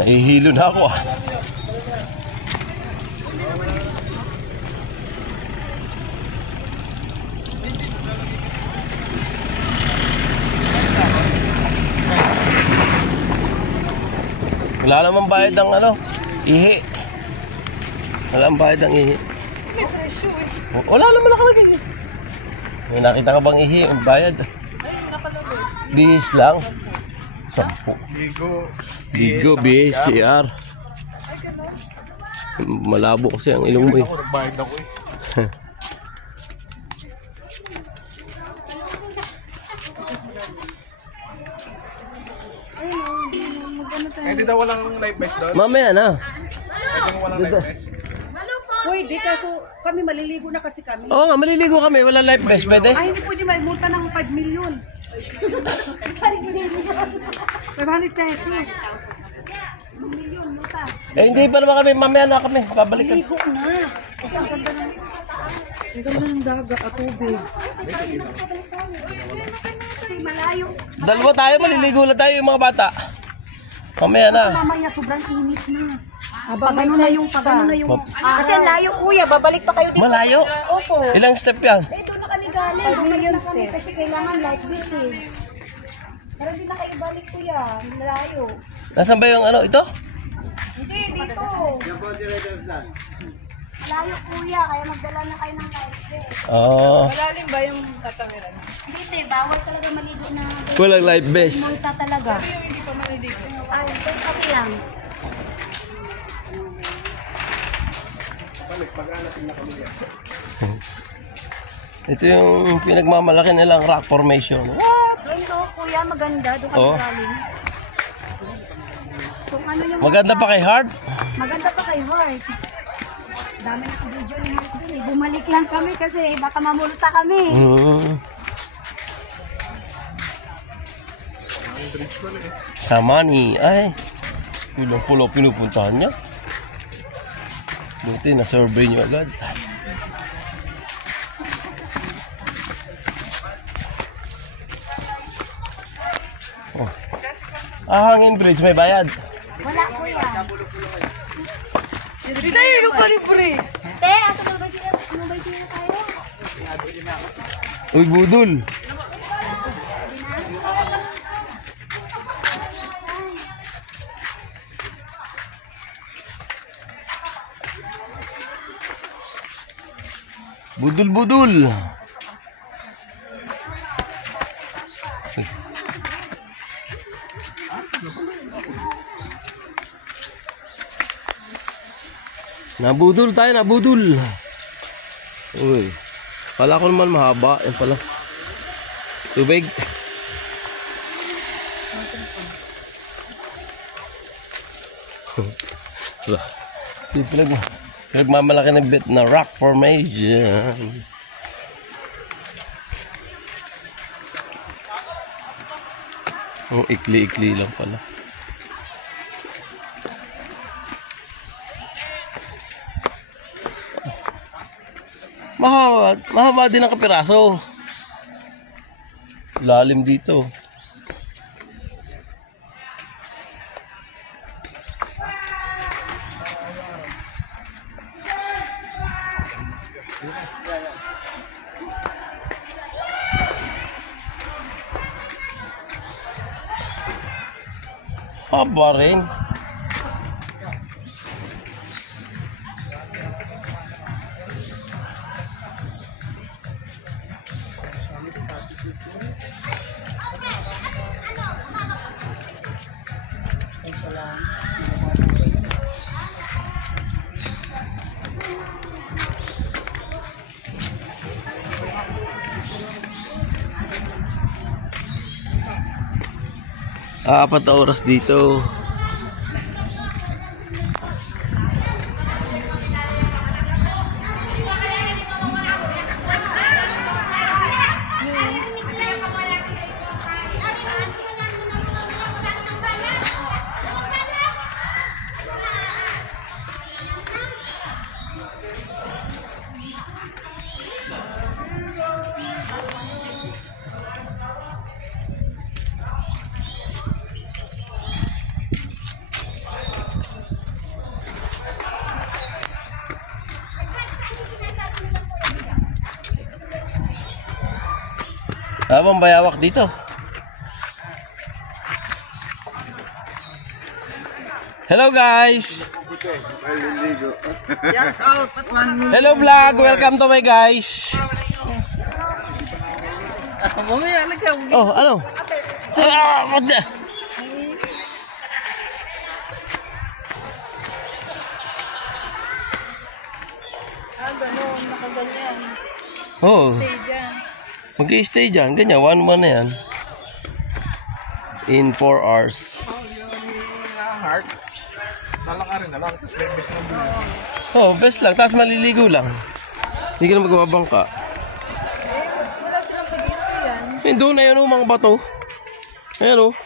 Nahihilo na ako ah. Wala namang bayad ang ano, ihi. Wala namang bayad ang ihi. Wala naman nakalagay. May nakita ka bang ihi? Ang bayad. Bihis lang. 10. Ligo, bihis, CR. Malabo kasi ang ilong mo eh. Nagbayad ako eh. Eh, di daw walang life vest doon? Mamaya na. Eh, di walang life vest? Pwede, kaso kami maliligo na kasi kami. Oo nga, maliligo kami. Wala life vest, pwede? Ay, hindi pwede, may multa ng 5 million. 500 pesos. 5 million, multa. Eh, hindi pa naman kami. Mamaya na kami. Babalik kami. Ligo na. Kasi ang ganda ng dagat at tubig. Kasi malayo. Dalawa tayo, maliligo na tayo yung mga bata. Mamaya na. Mamaya, sobrang init na. Pag ano na yung... Kasi layo kuya, babalik pa kayo dito. Malayo? Opo. Ilang step yan? Eh, doon na kami galing. 5 million step. Kasi kailangan like this eh. Pero hindi na kayo balik kuya, malayo. Nasaan ba yung ano, ito? Hindi, dito. Malayo kuya, kaya magdala na kayo ng life vest. Oo. Malalim ba yung tatangiran? Dito eh, bawal talaga maligo na. Walang life vest. Multa talaga. Yung hindi pa maliligo. Ay, ito kami lang. Ito yung pinagmamalaki nilang rock formation. Doon to kuya, maganda. Doon kami Oo. galing. Kung ano yung Maganda pa kay Hard. maganda pa kay Heart. Dami na video ni Heart dun eh. Bumalik lang kami kasi baka mamulta kami. Sa money. Ay, ilang pulo pinupuntahan niya. Buti na-survey niyo agad. Oh. Hangin bridge, may bayad. Wala kuya. Dito yung pari-pari. Te, ato ba sila tayo? Uy, budol. Budul-budul. Nabudul tayo, nabudul. Uy. Kala ko naman mahaba. Yan pala. Tubig. Pinagmamalaki ng bit na rock formation. Ang ikli-ikli lang pala. Mahaba din ang kapiraso. Lalim dito. Haba rin. Apat na oras dito. Habang bayawak dito. Hello guys! Shout out. Hello vlog! Welcome to my guys! Mamaya, lagyan. Oh, ano? What the? Ganun, nakaganyan. Oh, Stay dyan. mag-i-stay dyan. Ganyan, 1-1 na yan. In 4 hours. Heart. Lalakarin na lang. Tapos may best na muna. Oh, best lang. Tapos maliligo lang. Hindi ka na magmabangka. Wala silang mag-stay yan. Doon na yan, mga bato. Ayan o.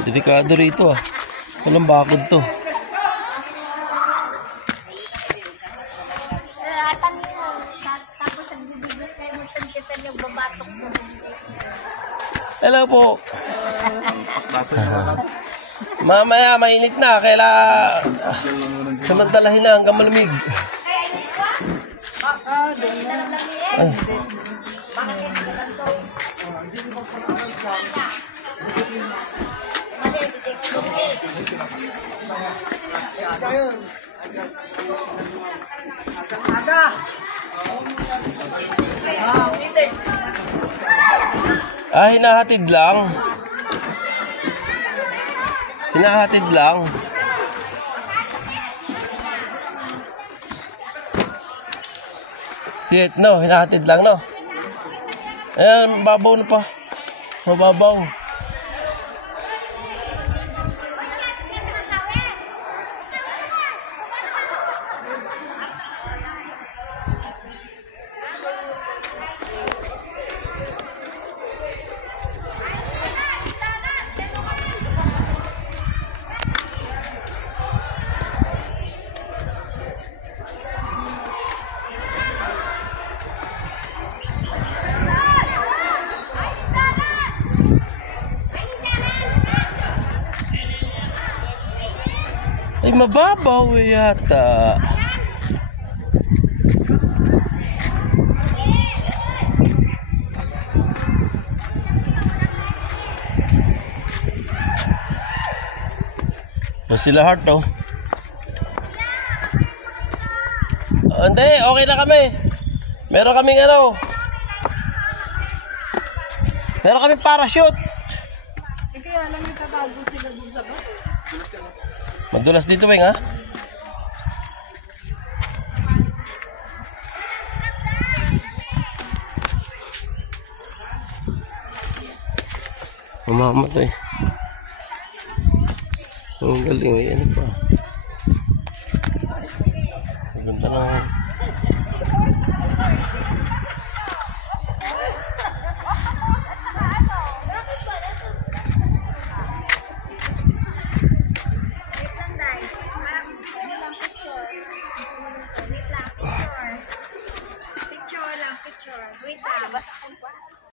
Delikado rito ah. Walang bakod to. Hello po. Mamaya mainit na. Kaila samantalahin na hanggang malamig. Ay. Hinahatid lang. Hinahatid lang. Yes, no, hinahatid lang, no. Ayan, mababaw na pa. Mababaw. Ay, mababaw yata. O sila heart, oh. Hindi, okay na kami. Meron kaming ano. Meron kaming parachute. Kaya lang nagtatago sila dun sa bato. Madulas dito, Weng, ha? Mamamatay. Ang galing, yan pa. Maganda na. Picture lang, picture. Wait lang.